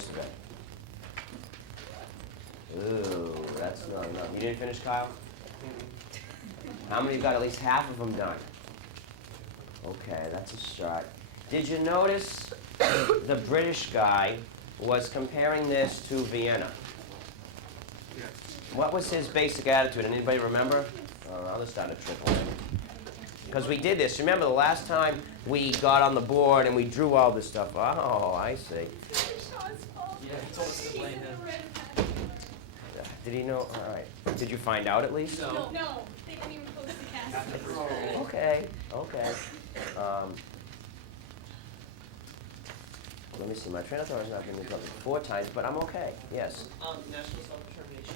yesterday? Ooh, that's not enough. You didn't finish, Kyle? How many got at least half of them done? Okay, that's a start. Did you notice the British guy was comparing this to Vienna? What was his basic attitude? Anybody remember? Oh, I'll just start a triple. Because we did this. Remember the last time we got on the board and we drew all this stuff? Oh, I see. Yeah, he told us to blame him. Did he know? All right. Did you find out at least? No. No, they didn't even post the cast. Okay, okay. Let me see. My train of thought has not been interrupted 4 times, but I'm okay. Yes. National self-determination.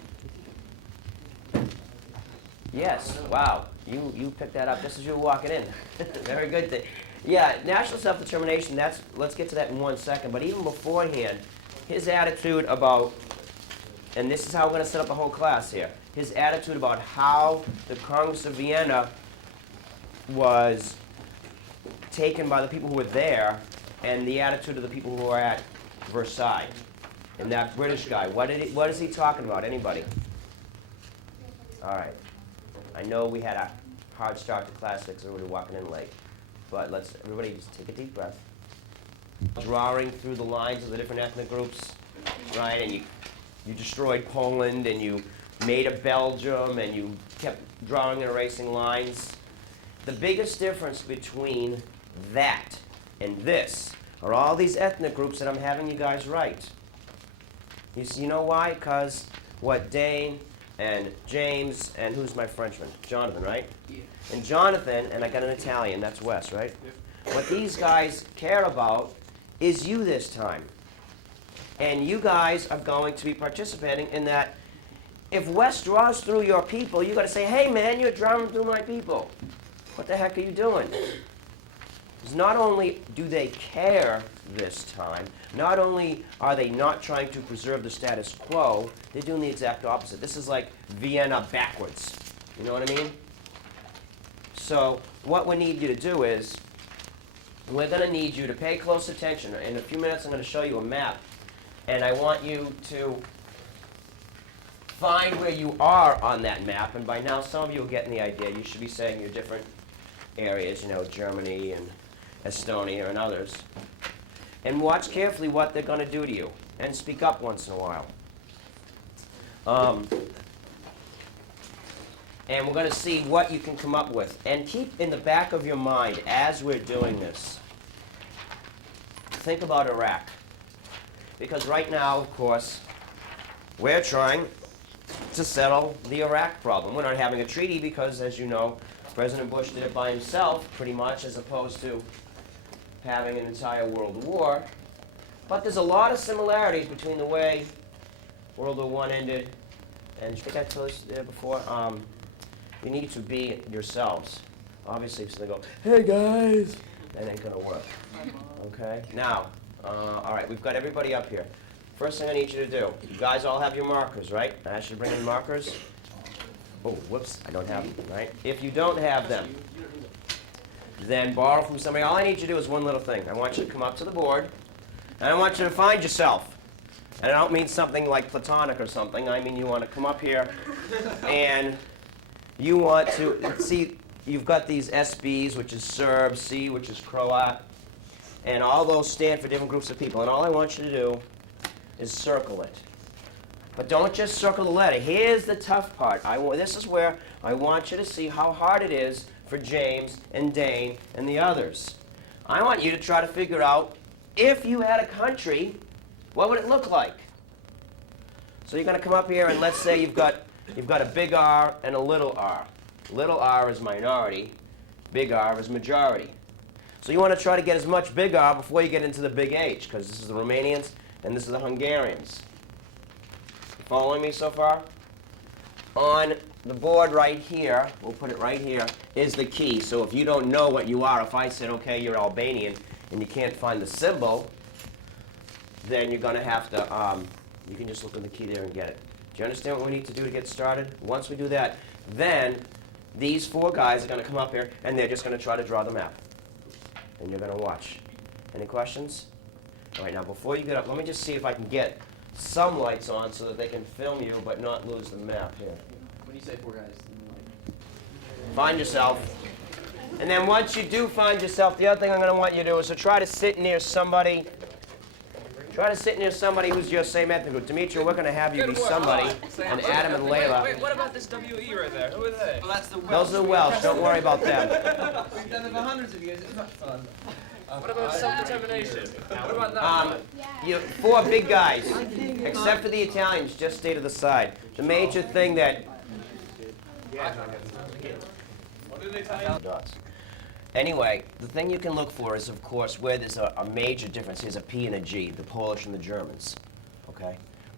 Yes. Wow. You picked that up just as you were walking in. Very good thing. Yeah, national self-determination. Let's get to that in 1 second. But even beforehand, his attitude about, and this is how we're going to set up the whole class here. His attitude about how the Congress of Vienna was taken by the people who were there, and the attitude of the people who were at Versailles. And that British guy, what is he talking about? Anybody? All right. I know we had a hard start to class because we were walking in late, but everybody just take a deep breath. Drawing through the lines of the different ethnic groups, right? And you destroyed Poland, and you made a Belgium, and you kept drawing and erasing lines. The biggest difference between that and this are all these ethnic groups that I'm having you guys write. You know why? Because what Dane and James and who's my Frenchman? Jonathan, right? Yeah. And Jonathan, and I got an Italian, that's Wes, right? Yep. What these guys care about is you this time. And you guys are going to be participating in that. If Wes draws through your people, you got to say, hey man, you're drawing through my people. What the heck are you doing? Because not only do they care this time, not only are they not trying to preserve the status quo, they're doing the exact opposite. This is like Vienna backwards. You know what I mean? So what we need you to do is, we're going to need you to pay close attention. In a few minutes I'm going to show you a map, and I want you to find where you are on that map. And by now some of you are getting the idea. You should be saying your different areas, you know, Germany and Estonia and others. And watch carefully what they're going to do to you. And speak up once in a while. And we're going to see what you can come up with. And keep in the back of your mind, as we're doing this, think about Iraq. Because right now, of course, we're trying to settle the Iraq problem. We're not having a treaty because, as you know, President Bush did it by himself, pretty much, as opposed to having an entire world war. But there's a lot of similarities between the way World War I ended, and I think I told you there before, you need to be yourselves. Obviously, if they go, hey guys, that ain't gonna work. Okay? Now, all right, we've got everybody up here. First thing I need you to do, you guys all have your markers, right? I asked you to bring in markers. Oh, whoops, I don't have them, right? If you don't have them, then borrow from somebody. All I need you to do is one little thing. I want you to come up to the board, and I want you to find yourself. And I don't mean something like platonic or something. I mean you want to come up here, and you want to see, you've got these SBs, which is Serb, C, which is Croat, and all those stand for different groups of people. And all I want you to do is circle it. But don't just circle the letter. Here's the tough part. This is where I want you to see how hard it is for James and Dane and the others. I want you to try to figure out, if you had a country, what would it look like? So you're going to come up here, and let's say you've got a big R and a little r. Little r is minority, big R is majority. So you want to try to get as much big R before you get into the big H, because this is the Romanians and this is the Hungarians. Following me so far? On the board right here, we'll put it right here, is the key. So if you don't know what you are, if I said, okay, you're Albanian, and you can't find the symbol, then you're going to have to, you can just look at the key there and get it. Do you understand what we need to do to get started? Once we do that, then these 4 guys are going to come up here, and they're just going to try to draw the map. And you're going to watch. Any questions? All right, now before you get up, let me just see if I can get some lights on so that they can film you but not lose the map here. When you say 4 guys, you mean like... Find yourself. And then once you do find yourself, the other thing I'm going to want you to do is to try to sit near somebody. Try to sit near somebody who's your same ethnic group. Dimitri, we're going to have you be somebody, and Adam and Layla. Wait, what about this WE right there? Who are they? Well, that's the Welsh. Those are the Welsh. Don't worry about them. We've done it for hundreds of years. It's not fun. What about self-determination? What about that? You 4 big guys, except for the Italians, just stay to the side. The major thing that... What did they tell you? Anyway, the thing you can look for is, of course, where there's a major difference. Here's a P and a G, the Polish and the Germans, okay?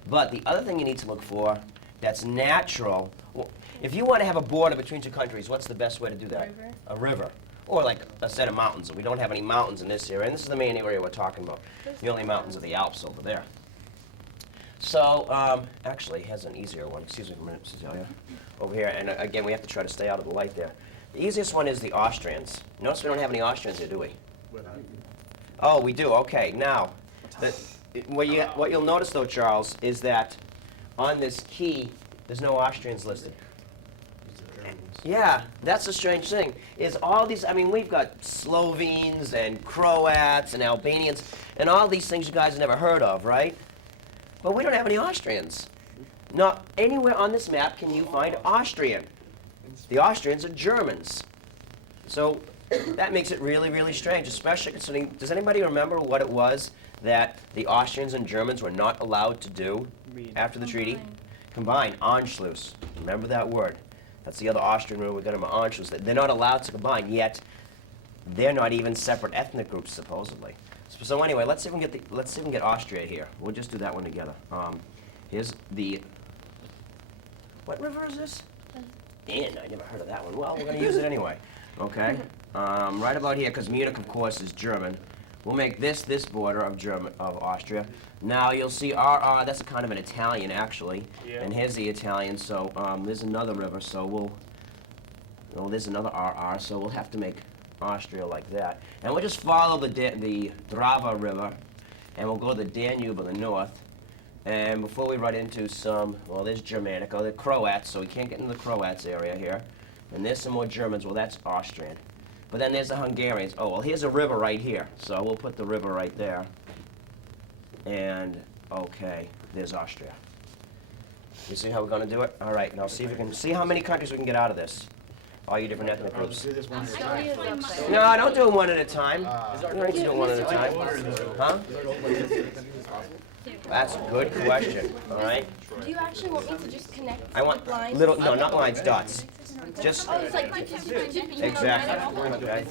But the other thing you need to look for that's natural, well, if you want to have a border between 2 countries, what's the best way to do that? River. A river. Or like a set of mountains. We don't have any mountains in this area, and this is the main area we're talking about. The only mountains are the Alps over there. So, actually, here's an easier one. Excuse me for a minute, Cecilia. Over here, and again, we have to try to stay out of the light there. The easiest one is the Austrians. Notice we don't have any Austrians here, do we? Oh, we do. Okay. Now, what you'll notice, though, Charles, is that on this key, there's no Austrians listed. Yeah, that's the strange thing. Is all these? I mean, we've got Slovenes and Croats and Albanians and all these things you guys have never heard of, right? But we don't have any Austrians. Not anywhere on this map can you find Austrian. The Austrians are Germans. So that makes it really, really strange, especially considering, does anybody remember what it was that the Austrians and Germans were not allowed to do after the treaty? Combine, Anschluss. Remember that word. That's the other Austrian word we got them Anschluss. They're not allowed to combine, yet they're not even separate ethnic groups, supposedly. So anyway, let's see if we can get Austria here. We'll just do that one together. Here's the, what river is this? Inn. I never heard of that one. Well, we're going to use it anyway. Okay? Right about here, because Munich, of course, is German. We'll make this border of Austria. Now you'll see RR. That's a kind of an Italian, actually. Yeah. And here's the Italian. So there's another river. So there's another RR. So we'll have to make Austria like that. And we'll just follow the Drava River, and we'll go to the Danube in the north. And before we run into some, well, there's Germanic, the Croats, so we can't get into the Croats area here. And there's some more Germans, well, that's Austrian. But then there's the Hungarians. Oh, well, here's a river right here, so we'll put the river right there. And, okay, there's Austria. You see how we're going to do it? All right, now see if we can, see how many countries we can get out of this. All your different ethnic groups. Do this one at a time. No, don't do them one at a time. You don't need to do them one at a time. Huh? That's a good question, all right? Do you actually want me to just connect I want lines? little, no, not lines, dots. Just, Oh, it's like dipping exactly, okay.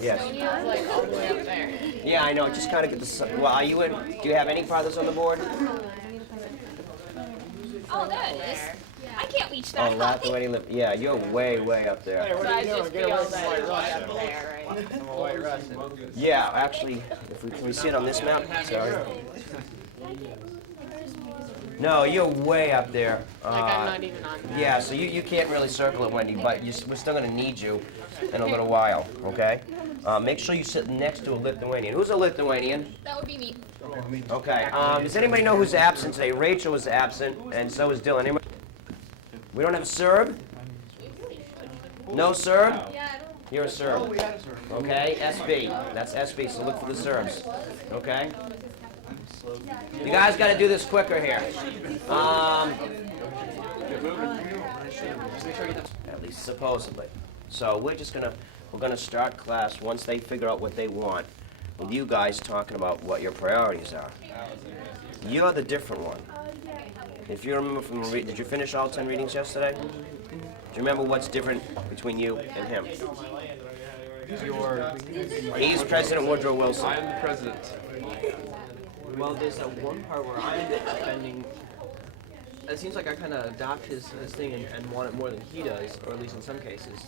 Yes. Estonia's like all the way up there. Yeah, I know, just kind of get the, well, are you in, do you have any brothers on the board? Oh, there it is. I can't reach Oh, that. Lithuania, yeah, you're way, way up there. So I just feel that way up there, right? I'm a white Russian. Yeah, actually, can we see it on this map? Sorry. No, you're way up there. Like I'm not even on that. Yeah, so you can't really circle it, Wendy, but we're still going to need you in a little while, okay? Make sure you sit next to a Lithuanian. Who's a Lithuanian? That would be me. Okay. Does anybody know who's absent today? Rachel is absent, and so is Dylan. Anybody? We don't have a Serb? No Serb? Yeah, I don't. You're a Serb. Okay, SB. That's SB, so look for the Serbs. Okay? You guys got to do this quicker here. At least supposedly. So we're gonna start class once they figure out what they want, with you guys talking about what your priorities are. You're the different one. If you remember from the did you finish all 10 readings yesterday? Do you remember what's different between you and him? He's President Woodrow Wilson. I'm the president. Well, there's that one part where I'm defending. It seems like I kind of adopt his thing and want it more than he does, or at least in some cases.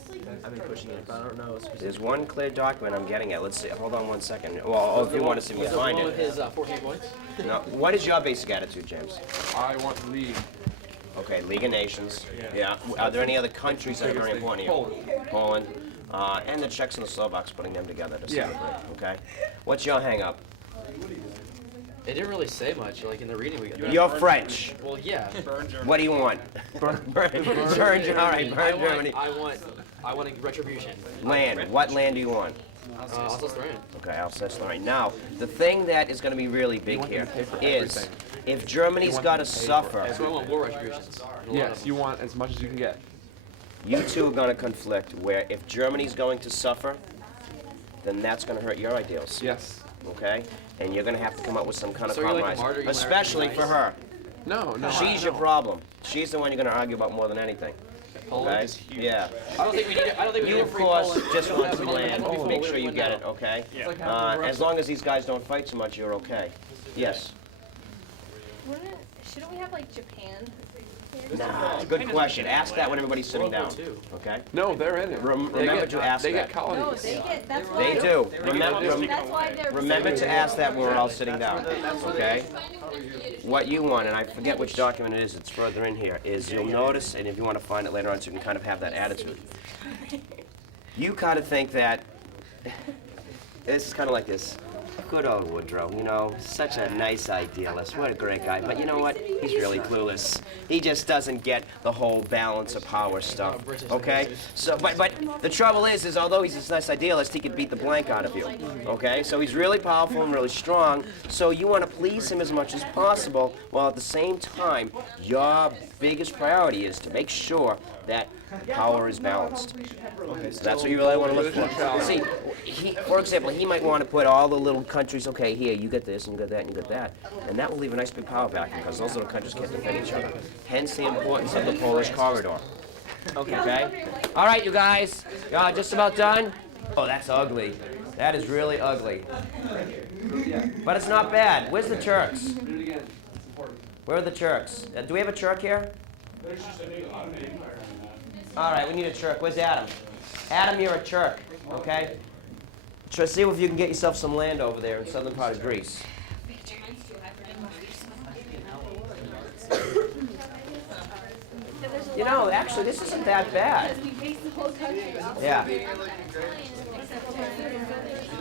I've been pushing it, but I don't know specifically. There's one clear document I'm getting at. Let's see. Hold on one second. Well, if you want to see if you Was can the find one with it. his 14 points? No. What is your basic attitude, James? I want the league. Okay, League of Nations. Yeah. Are there any other countries that are very important to you? Poland. and the Czechs and the Slovaks putting them together to some Yeah. degree, okay? What's your hang-up? It didn't really say much, like in the reading we got. You're French. Well, yeah. What do you want? Burn Germany. All right, burn Germany. I want a retribution. Land. What land do you want? Alsace-Lorraine. Okay, Alsace-Lorraine. Now, the thing that is going to be really big here is if Germany's got to suffer, So I want war retributions. Yes, you want as much as you can get. you two are going to conflict where if Germany's going to suffer, then that's going to hurt your ideals, Yes. okay? And you're going to have to come up with some kind of So you're like a compromise, martyr, you wanna especially be for nice? her. No, no. She's your problem. She's the one you're going to argue about more than anything. Poland Okay? is huge. Yeah. I don't think we need it. I don't think we You, need a of free course, Poland. just We don't want have to Poland. land. Poland Make before sure we you win get now. it, okay? Yeah. As long as these guys don't fight so much, you're okay. Yes. Shouldn't we have like Japan? Nah, good question. Ask that when everybody's sitting down. World War II. Okay? No, they're in it. Remember to ask They that. get colonies. That's why. They do. That's why they're. Remember to ask that when we're all sitting down. Okay? What you want, and I forget which document it is, it's further in here, is you'll notice, and if you want to find it later on so you can kind of have that attitude. You kind of think that, this is kind of like this. Good old Woodrow, you know, such a nice idealist. What a great guy. But you know what? He's really clueless. He just doesn't get the whole balance of power stuff. Okay? So, but the trouble is although he's this nice idealist, he could beat the blank out of you. Okay? So he's really powerful and really strong. So you want to please him as much as possible, while at the same time, your biggest priority is to make sure that power is balanced. So that's what you really want to look for. See, for example, he might want to put all the little countries, okay, here, you get this, and you get that, and you get that. And that will leave a nice big power vacuum, because those little countries can't defend each other. Hence the importance of the Polish corridor. Okay? All right, you guys. Just about done? Oh, that's ugly. That is really ugly. But it's not bad. Where's the Turks? Where are the Turks? Do we have a Turk here? All right, we need a Turk. Where's Adam? Adam, you're a Turk, okay? Try to see if you can get yourself some land over there in southern part of Greece. You know, actually, this isn't that bad. Yeah.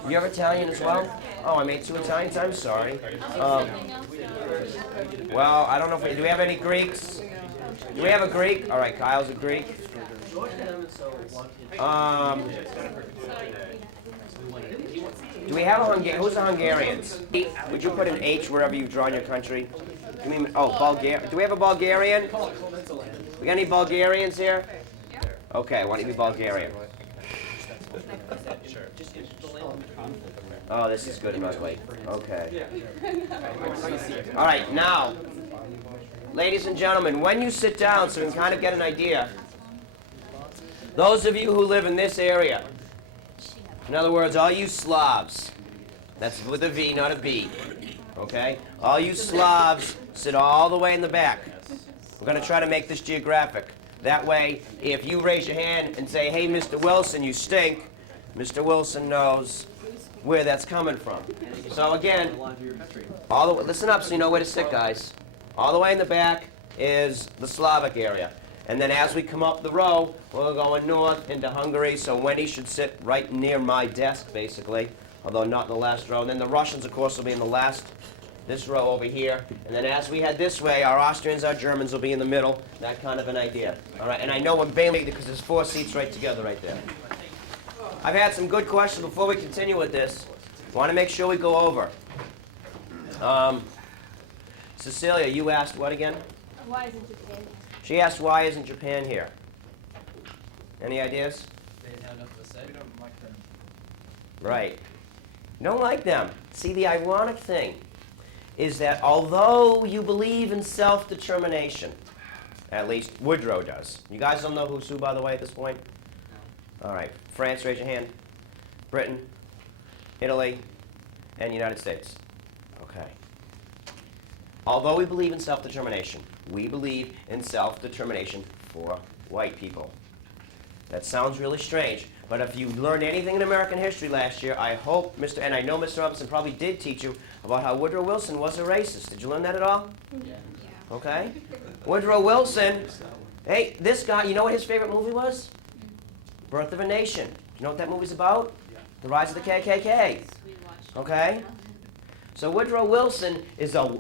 You're Italian as well? Oh, I made 2 Italians? I'm sorry. Well, I don't know if do we have any Greeks? Do we have a Greek? All right, Kyle's a Greek. Do we have a Hungarian? Who's the Hungarians? Would you put an H wherever you draw in your country? Bulgaria. Do we have a Bulgarian? We got any Bulgarians here? Okay, why don't you be Bulgarian? Oh, this is good and ugly. Okay. All right, now, ladies and gentlemen, when you sit down so you can kind of get an idea, those of you who live in this area, in other words, all you Slavs, that's with a V, not a B, okay? All you Slavs sit all the way in the back. We're going to try to make this geographic. That way, if you raise your hand and say, hey, Mr. Wilson, you stink, Mr. Wilson knows where that's coming from. So again, listen up so you know where to sit, guys. All the way in the back is the Slavic area. And then as we come up the row, we're going north into Hungary, so Wendy should sit right near my desk, basically, although not in the last row. And then the Russians, of course, will be in the last, this row over here. And then as we head this way, our Austrians, our Germans will be in the middle, that kind of an idea. All right, and I know when Bailey, because there's 4 seats right together right there. I've had some good questions before we continue with this. Want to make sure we go over. Cecilia, you asked what again? Why isn't Japan? She asked, why isn't Japan here? Any ideas? They didn't have enough to say. We don't like them. Right. Don't like them. See, the ironic thing is that although you believe in self-determination, at least Woodrow does. You guys don't know who's who, by the way, at this point? All right. France, raise your hand. Britain, Italy, and United States. Okay. Although we believe in self-determination, we believe in self-determination for white people. That sounds really strange, but if you learned anything in American history last year, I hope, and I know Mr. Robinson probably did teach you about how Woodrow Wilson was a racist. Did you learn that at all? Yeah. Okay. Woodrow Wilson, hey, this guy, you know what his favorite movie was? Birth of a Nation. You know what that movie's about? The rise of the KKK. Okay? So Woodrow Wilson is a